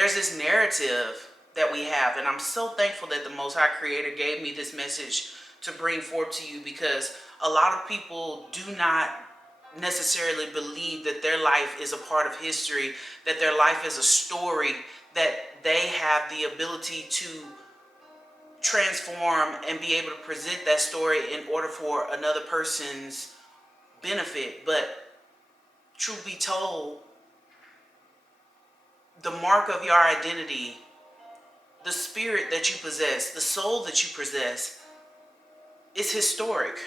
there's this narrative that we have, and I'm so thankful that the Most High Creator gave me this message to bring forth to you, because a lot of people do not necessarily believe that their life is a part of history, that their life is a story, that they have the ability to transform and be able to present that story in order for another person's benefit. But truth be told, the mark of your identity, the spirit that you possess, the soul that you possess, is historic.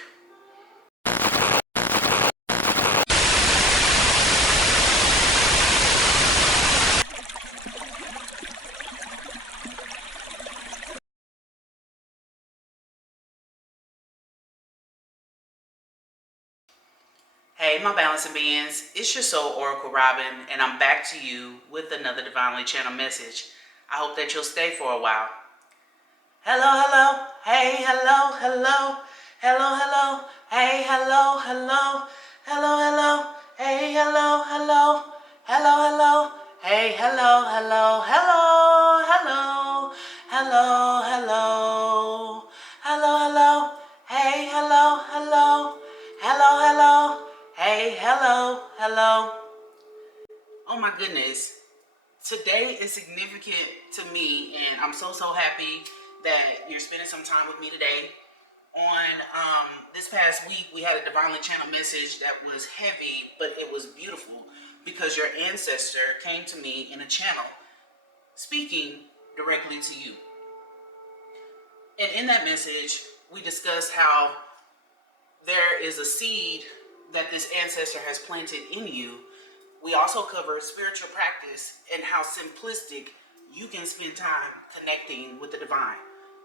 Hey, my balancing beings, it's your Soul Oracle Robyn, and I'm back to you with another divinely channeled message. I hope that you'll stay for a while. Hello, hello, hey, hello, hello, hello, hello, hey, hello, hello, hello, hello, hey, hello, hello, hello, hello, hey, hello, hello, hello, hello, hello, hello, hello, hello, hey, hello, hello, hello, hello, hey, hello, hello. Oh my goodness. Today is significant to me, and I'm so happy that you're spending some time with me today. On this past week, we had a divinely channeled message that was heavy, but it was beautiful, because your ancestor came to me in a channel speaking directly to you. And in that message, we discussed how there is a seed that this ancestor has planted in you. We also cover spiritual practice and how simplistic you can spend time connecting with the divine.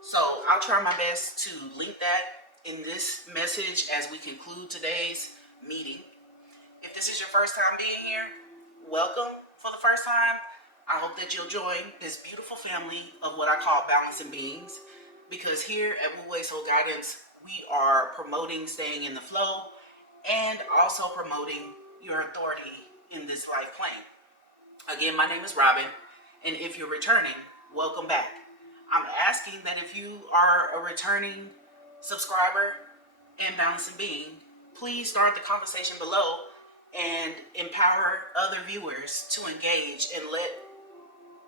So I'll try my best to link that in this message as we conclude today's meeting. If this is your first time being here, welcome for the first time. I hope that you'll join this beautiful family of what I call balancing beings, because here at Wu Wei Soul Guidance, we are promoting staying in the flow and also promoting your authority in this life plane. Again, my name is Robyn, and if you're returning, welcome back. I'm asking that if you are a returning subscriber and balancing being, please start the conversation below and empower other viewers to engage and let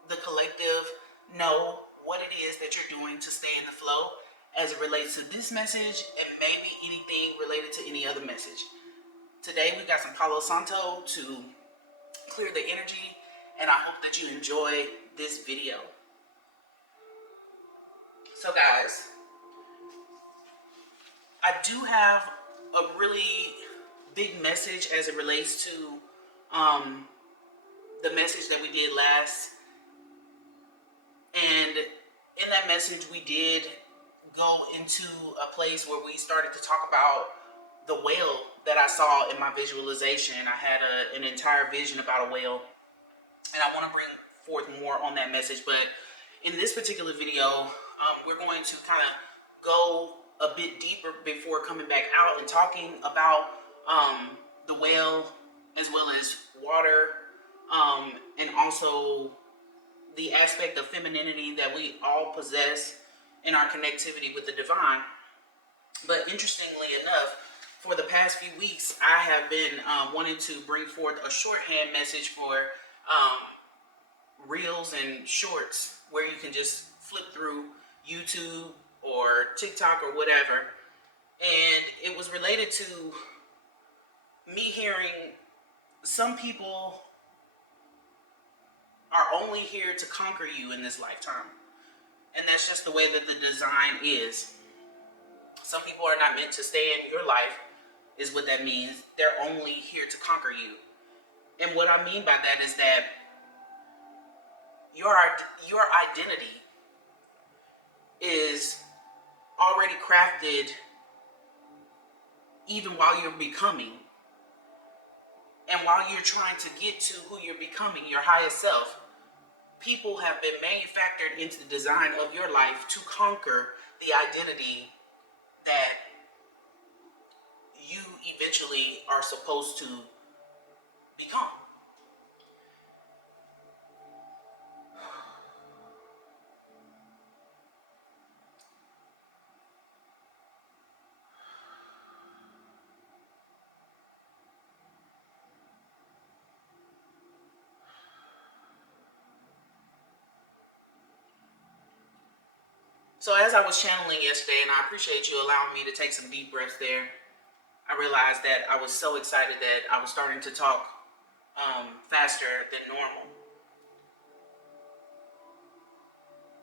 the collective know what it is that you're doing to stay in the flow as it relates to this message and maybe anything related to any other message. Today we got some Palo Santo to clear the energy, and I hope that you enjoy this video. So guys, I do have a really big message as it relates to the message that we did last. And in that message, we did go into a place where we started to talk about the whale that I saw in my visualization. I had an entire vision about a whale, and I want to bring forth more on that message. But in this particular video, we're going to kind of go a bit deeper before coming back out and talking about the whale, as well as water, and also the aspect of femininity that we all possess in our connectivity with the divine. But interestingly enough, for the past few weeks, I have been wanting to bring forth a shorthand message for reels and shorts, where you can just flip through YouTube or TikTok or whatever. And it was related to me hearing some people are only here to conquer you in this lifetime. And that's just the way that the design is. Some people are not meant to stay in your life, is what that means. They're only here to conquer you. And what I mean by that is that your identity is already crafted even while you're becoming. And while you're trying to get to who you're becoming, your highest self, people have been manufactured into the design of your life to conquer the identity that you eventually are supposed to become. So as I was channeling yesterday, and I appreciate you allowing me to take some deep breaths there, I realized that I was so excited that I was starting to talk faster than normal.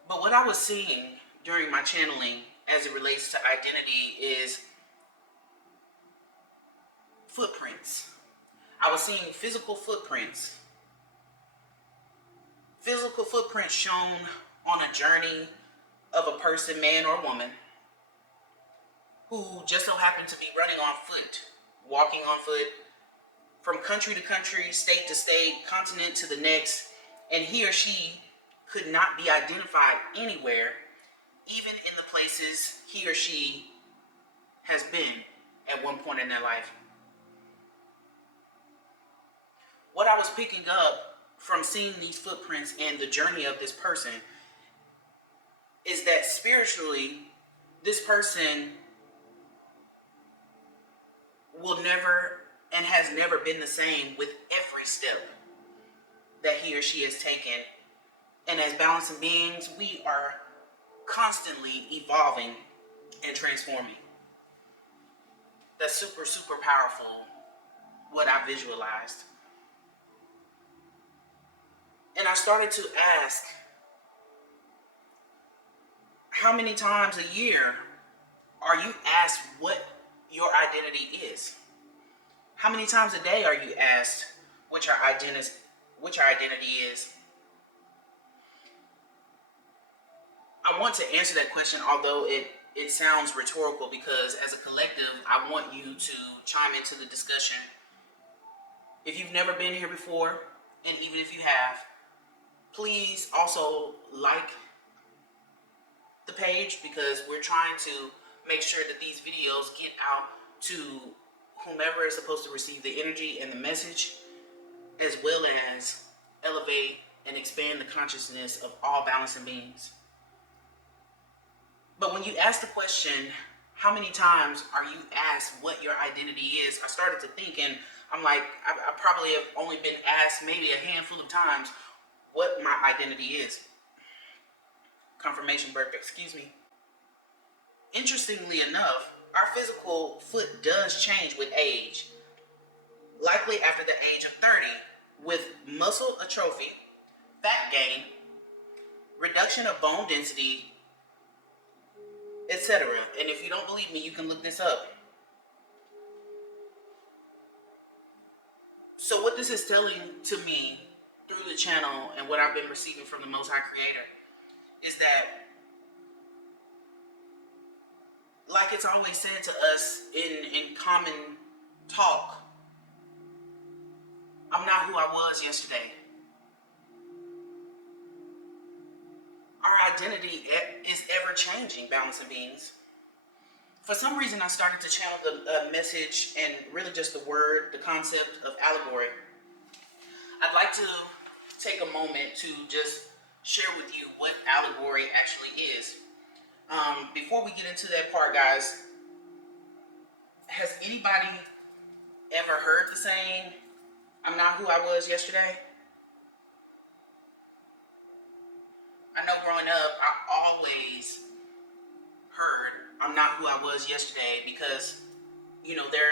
But what I was seeing during my channeling as it relates to identity is footprints. I was seeing physical footprints. Physical footprints shown on a journey of a person, man or woman, who just so happened to be running on foot, walking on foot, from country to country, state to state, continent to the next, and he or she could not be identified anywhere, even in the places he or she has been at one point in their life. What I was picking up from seeing these footprints and the journey of this person is that spiritually, this person will never and has never been the same with every step that he or she has taken. And as balancing beings, we are constantly evolving and transforming. That's super, super powerful, what I visualized. And I started to ask, how many times a year are you asked what your identity is? How many times a day are you asked what your identity is? I want to answer that question, although it sounds rhetorical, because as a collective, I want you to chime into the discussion. If you've never been here before, and even if you have, please also like the page, because we're trying to make sure that these videos get out to whomever is supposed to receive the energy and the message, as well as elevate and expand the consciousness of all balancing beings. But when you ask the question, how many times are you asked what your identity is? I started to think, and I'm like, I probably have only been asked maybe a handful of times what my identity is. Confirmation burp, excuse me. Interestingly enough, our physical foot does change with age, likely after the age of 30, with muscle atrophy, fat gain, reduction of bone density, etc. And if you don't believe me, you can look this up. So what this is telling to me through the channel and what I've been receiving from the Most High Creator is that, like it's always said to us in common talk, I'm not who I was yesterday. Our identity is ever changing, balancing beings. For some reason, I started to channel the message and really just the word, the concept of allegory. I'd like to take a moment to just share with you what allegory actually is. Before we get into that part, guys, has anybody ever heard the saying, I'm not who I was yesterday? I know growing up, I always heard, I'm not who I was yesterday, because, there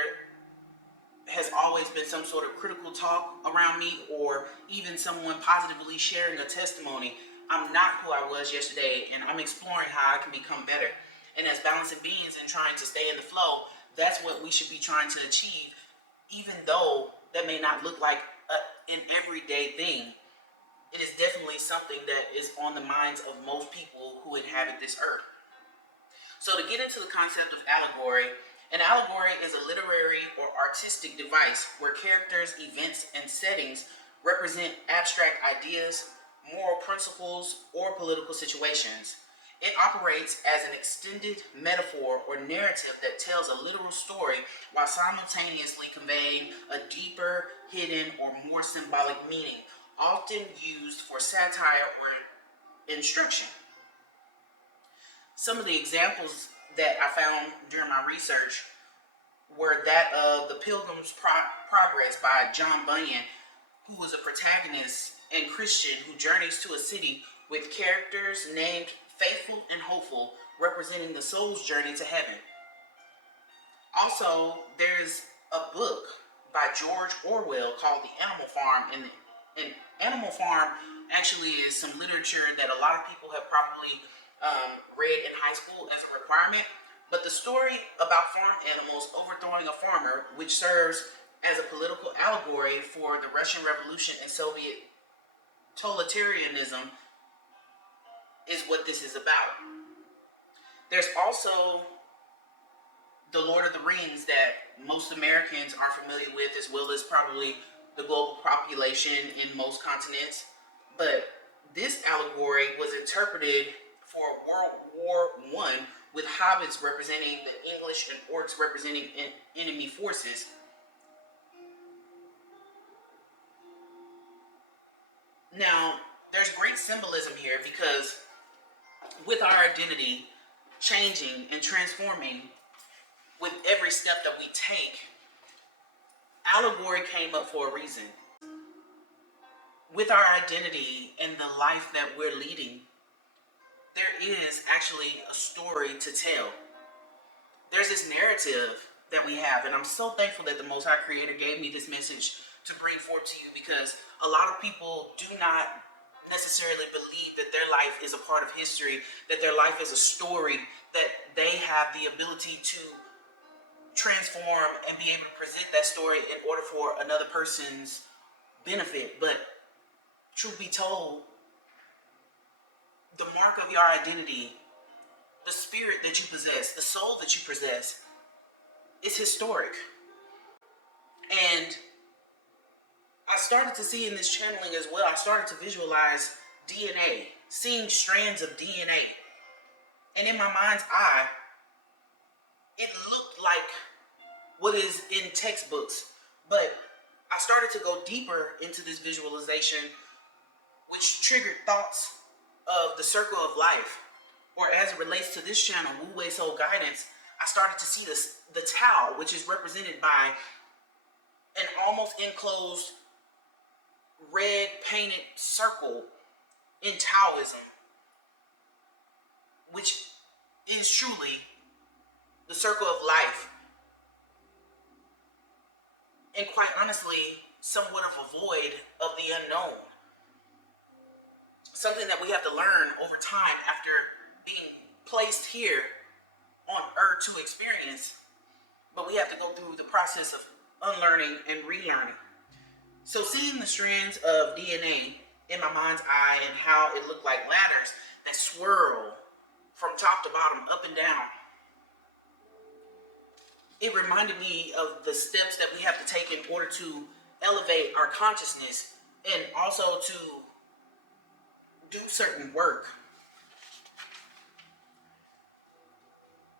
has always been some sort of critical talk around me, or even someone positively sharing a testimony. I'm not who I was yesterday, and I'm exploring how I can become better. And as balancing beings and trying to stay in the flow, that's what we should be trying to achieve, even though that may not look like an everyday thing. It is definitely something that is on the minds of most people who inhabit this earth. So to get into the concept of allegory, an allegory is a literary or artistic device where characters, events, and settings represent abstract ideas, moral principles, or political situations. It operates as an extended metaphor or narrative that tells a literal story while simultaneously conveying a deeper, hidden, or more symbolic meaning, often used for satire or instruction. Some of the examples that I found during my research were that of The Pilgrim's Progress by John Bunyan, who was a protagonist and Christian who journeys to a city with characters named faithful and hopeful, representing the soul's journey to heaven. Also, there's a book by George Orwell called The Animal Farm, and Animal Farm actually is some literature that a lot of people have probably read in high school as a requirement. But the story about farm animals overthrowing a farmer, which serves as a political allegory for the Russian Revolution and Soviet totalitarianism, is what this is about. There's also the Lord of the Rings that most Americans are familiar with, as well as probably the global population in most continents. But this allegory was interpreted for World War I, with hobbits representing the English and orcs representing enemy forces. Now, there's great symbolism here because with our identity changing and transforming with every step that we take, Allegory came up for a reason. With our identity and the life that we're leading, there is actually a story to tell. There's this narrative that we have, and I'm so thankful that the Most High Creator gave me this message to bring forth to you, because a lot of people do not necessarily believe that their life is a part of history, that their life is a story, that they have the ability to transform and be able to present that story in order for another person's benefit. But truth be told, the mark of your identity, the spirit that you possess, the soul that you possess, is historic. And I started to see in this channeling as well, I started to visualize DNA, seeing strands of DNA. And in my mind's eye, it looked like what is in textbooks. But I started to go deeper into this visualization, which triggered thoughts of the circle of life. Or as it relates to this channel, Wu Wei Soul Guidance, I started to see the Tao, which is represented by an almost enclosed red painted circle in Taoism, which is truly the circle of life. And quite honestly, somewhat of a void of the unknown. Something that we have to learn over time after being placed here on earth to experience. But we have to go through the process of unlearning and relearning. So seeing the strands of DNA in my mind's eye and how it looked like ladders that swirl from top to bottom, up and down, it reminded me of the steps that we have to take in order to elevate our consciousness and also to do certain work.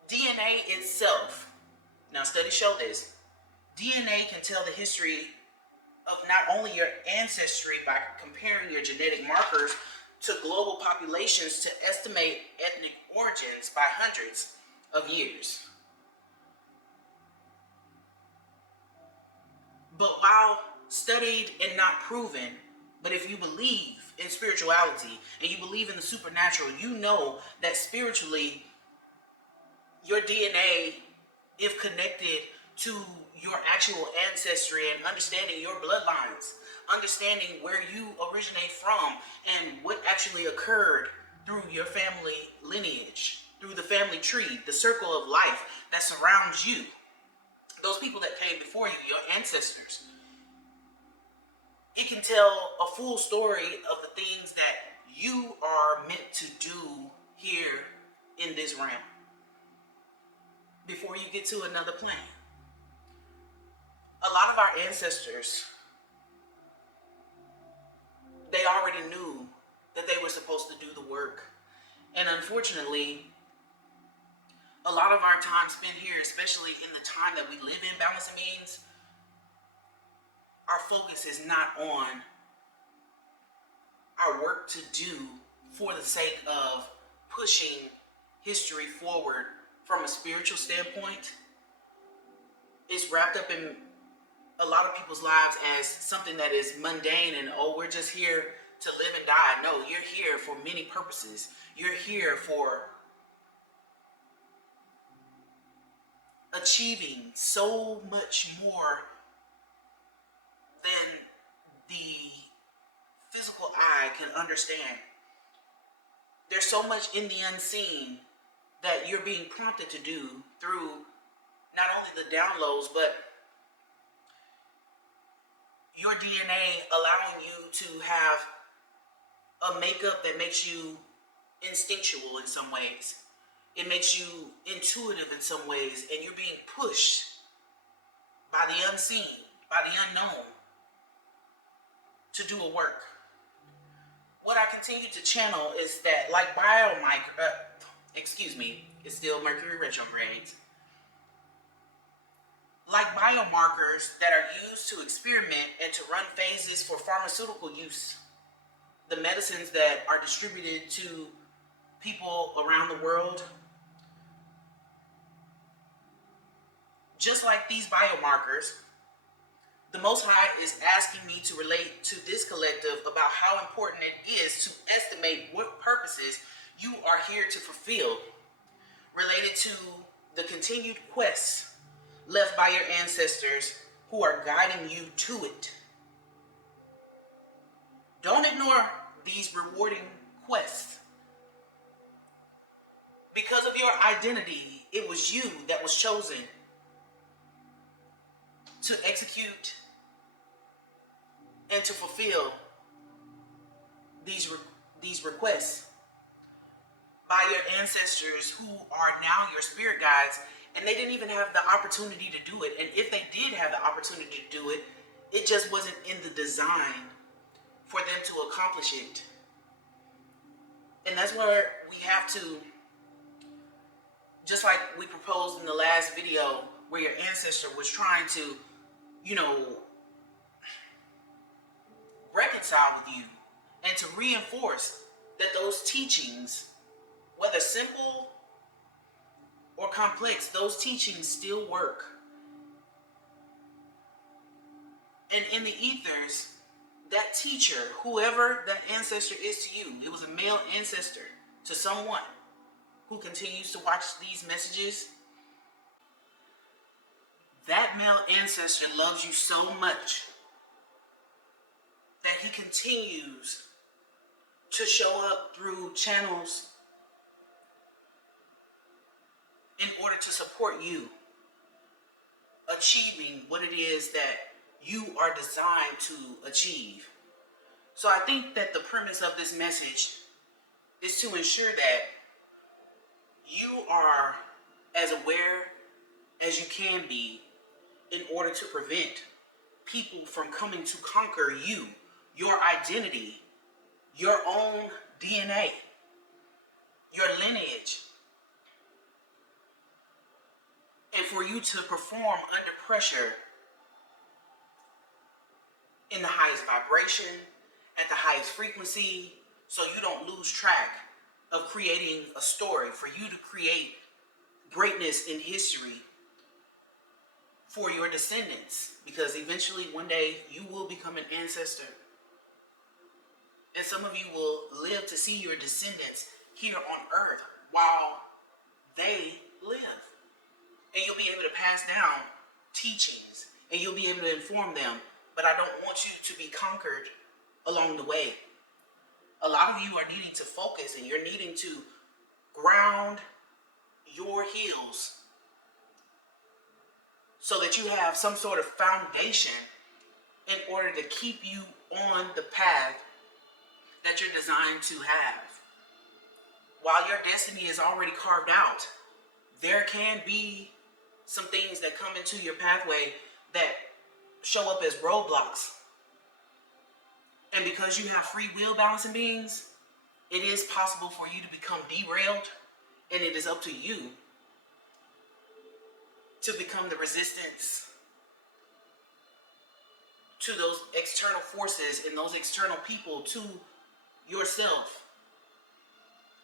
DNA itself, now studies show this, DNA can tell the history of not only your ancestry by comparing your genetic markers to global populations to estimate ethnic origins by hundreds of years. But while studied and not proven, but if you believe in spirituality and you believe in the supernatural, you know that spiritually your DNA, if connected to your actual ancestry and understanding your bloodlines, understanding where you originate from and what actually occurred through your family lineage, through the family tree, the circle of life that surrounds you, those people that came before you, your ancestors. It can tell a full story of the things that you are meant to do here in this realm before you get to another plane. A lot of our ancestors, they already knew that they were supposed to do the work. And unfortunately, a lot of our time spent here, especially in the time that we live in, balancing beings, our focus is not on our work to do for the sake of pushing history forward from a spiritual standpoint. It's wrapped up in a lot of people's lives as something that is mundane and, oh, we're just here to live and die. No, you're here for many purposes. You're here for achieving so much more than the physical eye can understand. There's so much in the unseen that you're being prompted to do through not only the downloads, but your DNA allowing you to have a makeup that makes you instinctual in some ways. It makes you intuitive in some ways, and you're being pushed by the unseen, by the unknown, to do a work. What I continue to channel is that, like it's still Mercury retrograde. Like biomarkers that are used to experiment and to run phases for pharmaceutical use, the medicines that are distributed to people around the world, just like these biomarkers, the Most High is asking me to relate to this collective about how important it is to estimate what purposes you are here to fulfill, related to the continued quest left by your ancestors who are guiding you to it. Don't ignore these rewarding quests. Because of your identity, it was you that was chosen to execute and to fulfill these requests by your ancestors who are now your spirit guides, and they didn't even have the opportunity to do it. And if they did have the opportunity to do it, it just wasn't in the design for them to accomplish it. And that's where we have to, just like we proposed in the last video where your ancestor was trying to, reconcile with you and to reinforce that those teachings, whether simple or complex, those teachings still work. And in the ethers, that teacher, whoever that ancestor is to you, it was a male ancestor to someone who continues to watch these messages, that male ancestor loves you so much that he continues to show up through channels in order to support you achieving what it is that you are designed to achieve. So I think that the premise of this message is to ensure that you are as aware as you can be in order to prevent people from coming to conquer you, your identity, your own DNA, your lineage, and for you to perform under pressure in the highest vibration, at the highest frequency, so you don't lose track of creating a story, for you to create greatness in history for your descendants, because eventually one day you will become an ancestor. And some of you will live to see your descendants here on earth while they live. And you'll be able to pass down teachings and you'll be able to inform them. But I don't want you to be conquered along the way. A lot of you are needing to focus, and you're needing to ground your heels so that you have some sort of foundation in order to keep you on the path that you're designed to have. While your destiny is already carved out, there can be some things that come into your pathway that show up as roadblocks. And because you have free will, balancing beings, it is possible for you to become derailed, and it is up to you to become the resistance to those external forces and those external people, to yourself,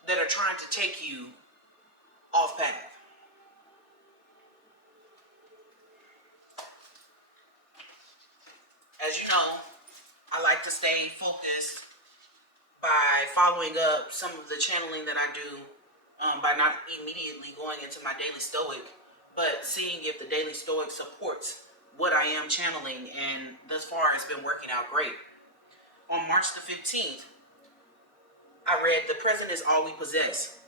that are trying to take you off path. As you know, I like to stay focused by following up some of the channeling that I do, by not immediately going into my daily stoic, but seeing if the daily stoic supports what I am channeling, and thus far it's been working out great. On March the 15th, I read, "The present is all we possess.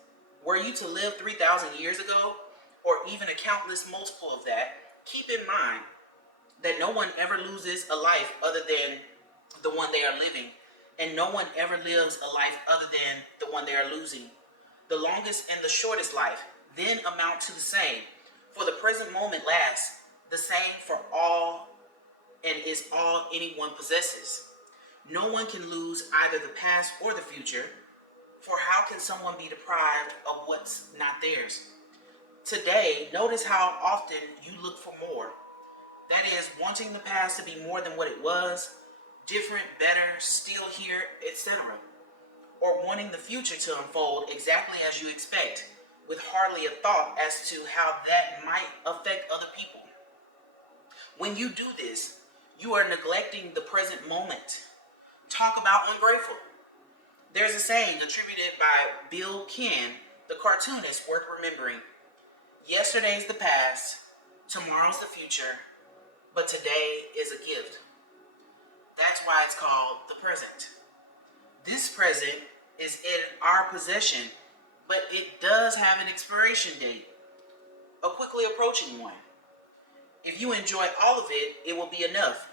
Were you to live 3,000 years ago, or even a countless multiple of that, keep in mind that no one ever loses a life other than the one they are living, and no one ever lives a life other than the one they are losing. The longest and the shortest life then amount to the same, for the present moment lasts the same for all and is all anyone possesses. No one can lose either the past or the future, for how can someone be deprived of what's not theirs? Today, notice how often you look for more. That is, wanting the past to be more than what it was, different, better, still here, etc. Or wanting the future to unfold exactly as you expect, with hardly a thought as to how that might affect other people. When you do this, you are neglecting the present moment. Talk about ungrateful. There's a saying attributed by Bill Ken, the cartoonist, worth remembering. Yesterday's the past, tomorrow's the future, but today is a gift. That's why it's called the present. This present is in our possession, but it does have an expiration date, a quickly approaching one. If you enjoy all of it, it will be enough.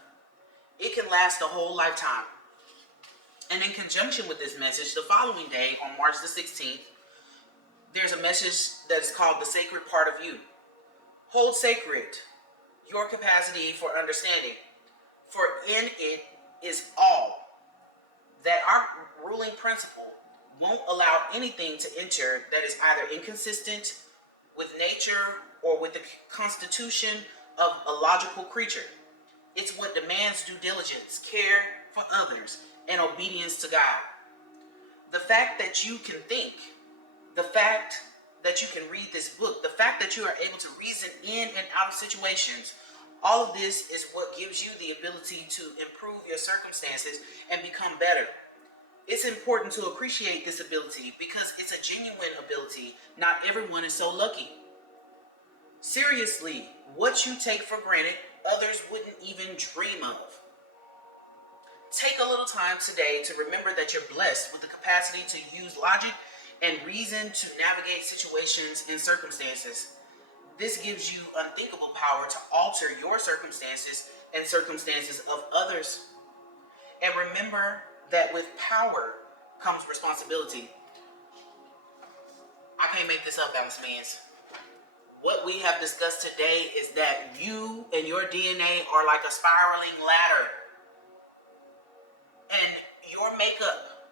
It can last a whole lifetime." And in conjunction with this message, the following day, on March the 16th, there's a message that's called the sacred part of you. Hold sacred your capacity for understanding, for in it is all. That our ruling principle won't allow anything to enter that is either inconsistent with nature or with the constitution of a logical creature. It's what demands due diligence, care for others, and obedience to God. The fact that you can think, the fact that you can read this book, the fact that you are able to reason in and out of situations, all of this is what gives you the ability to improve your circumstances and become better. It's important to appreciate this ability because it's a genuine ability. Not everyone is so lucky. Seriously, what you take for granted, others wouldn't even dream of. Take a little time today to remember that you're blessed with the capacity to use logic and reason to navigate situations and circumstances. This gives you unthinkable power to alter your circumstances and circumstances of others. And remember that with power comes responsibility. I can't make this up, Balance Mans. What we have discussed today is that you and your DNA are like a spiraling ladder. And your makeup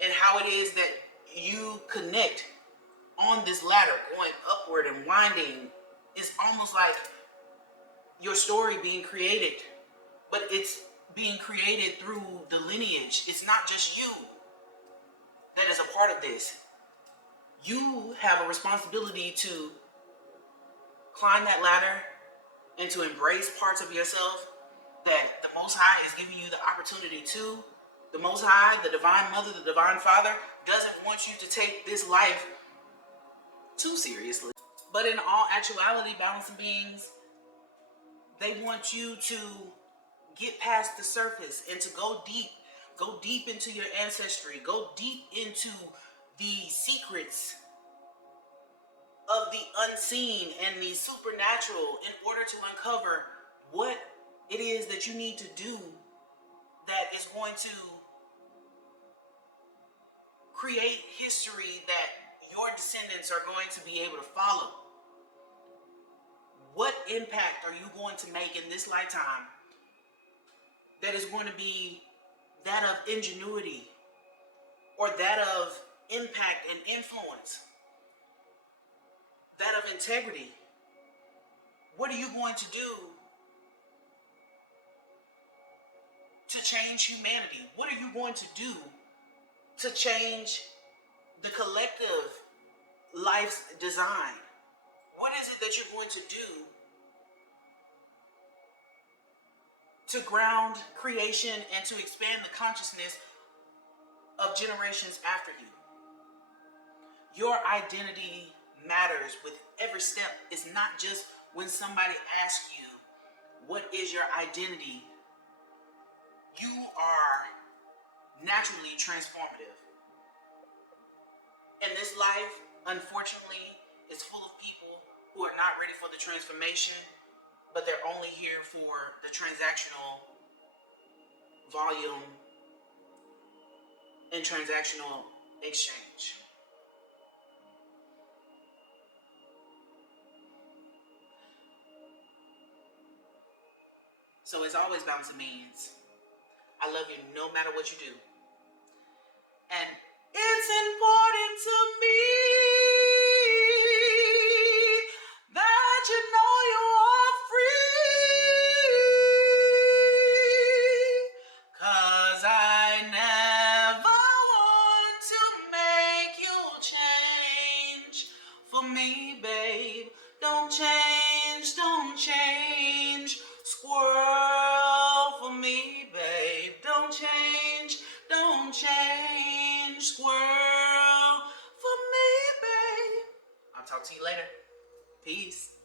and how it is that you connect on this ladder, going upward and winding, is almost like your story being created. But it's being created through the lineage. It's not just you that is a part of this. You have a responsibility to climb that ladder and to embrace parts of yourself that the Most High is giving you the opportunity to. The Most High, the Divine Mother, the Divine Father, doesn't want you to take this life too seriously. But in all actuality, balancing beings, they want you to get past the surface and to go deep into your ancestry, go deep into the secrets of the unseen and the supernatural in order to uncover what it is that you need to do that is going to create history that your descendants are going to be able to follow. What impact are you going to make in this lifetime that is going to be that of ingenuity or that of impact and influence, that of integrity? What are you going to do to change humanity? What are you going to do to change the collective life's design? What is it that you're going to do to ground creation and to expand the consciousness of generations after you. Your identity matters with every step. It's not just when somebody asks you, what is your identity? You are naturally transformative. And this life, unfortunately, is full of people who are not ready for the transformation, but they're only here for the transactional volume and transactional exchange. So it's always balance and means. I love you no matter what you do. And it's important to me that you know you are free. 'Cause I never want to make you change. For me, babe, don't change, don't change. Squirrel, for me, babe, don't change, don't change. Squirrel, for me, babe. I'll talk to you later. Peace.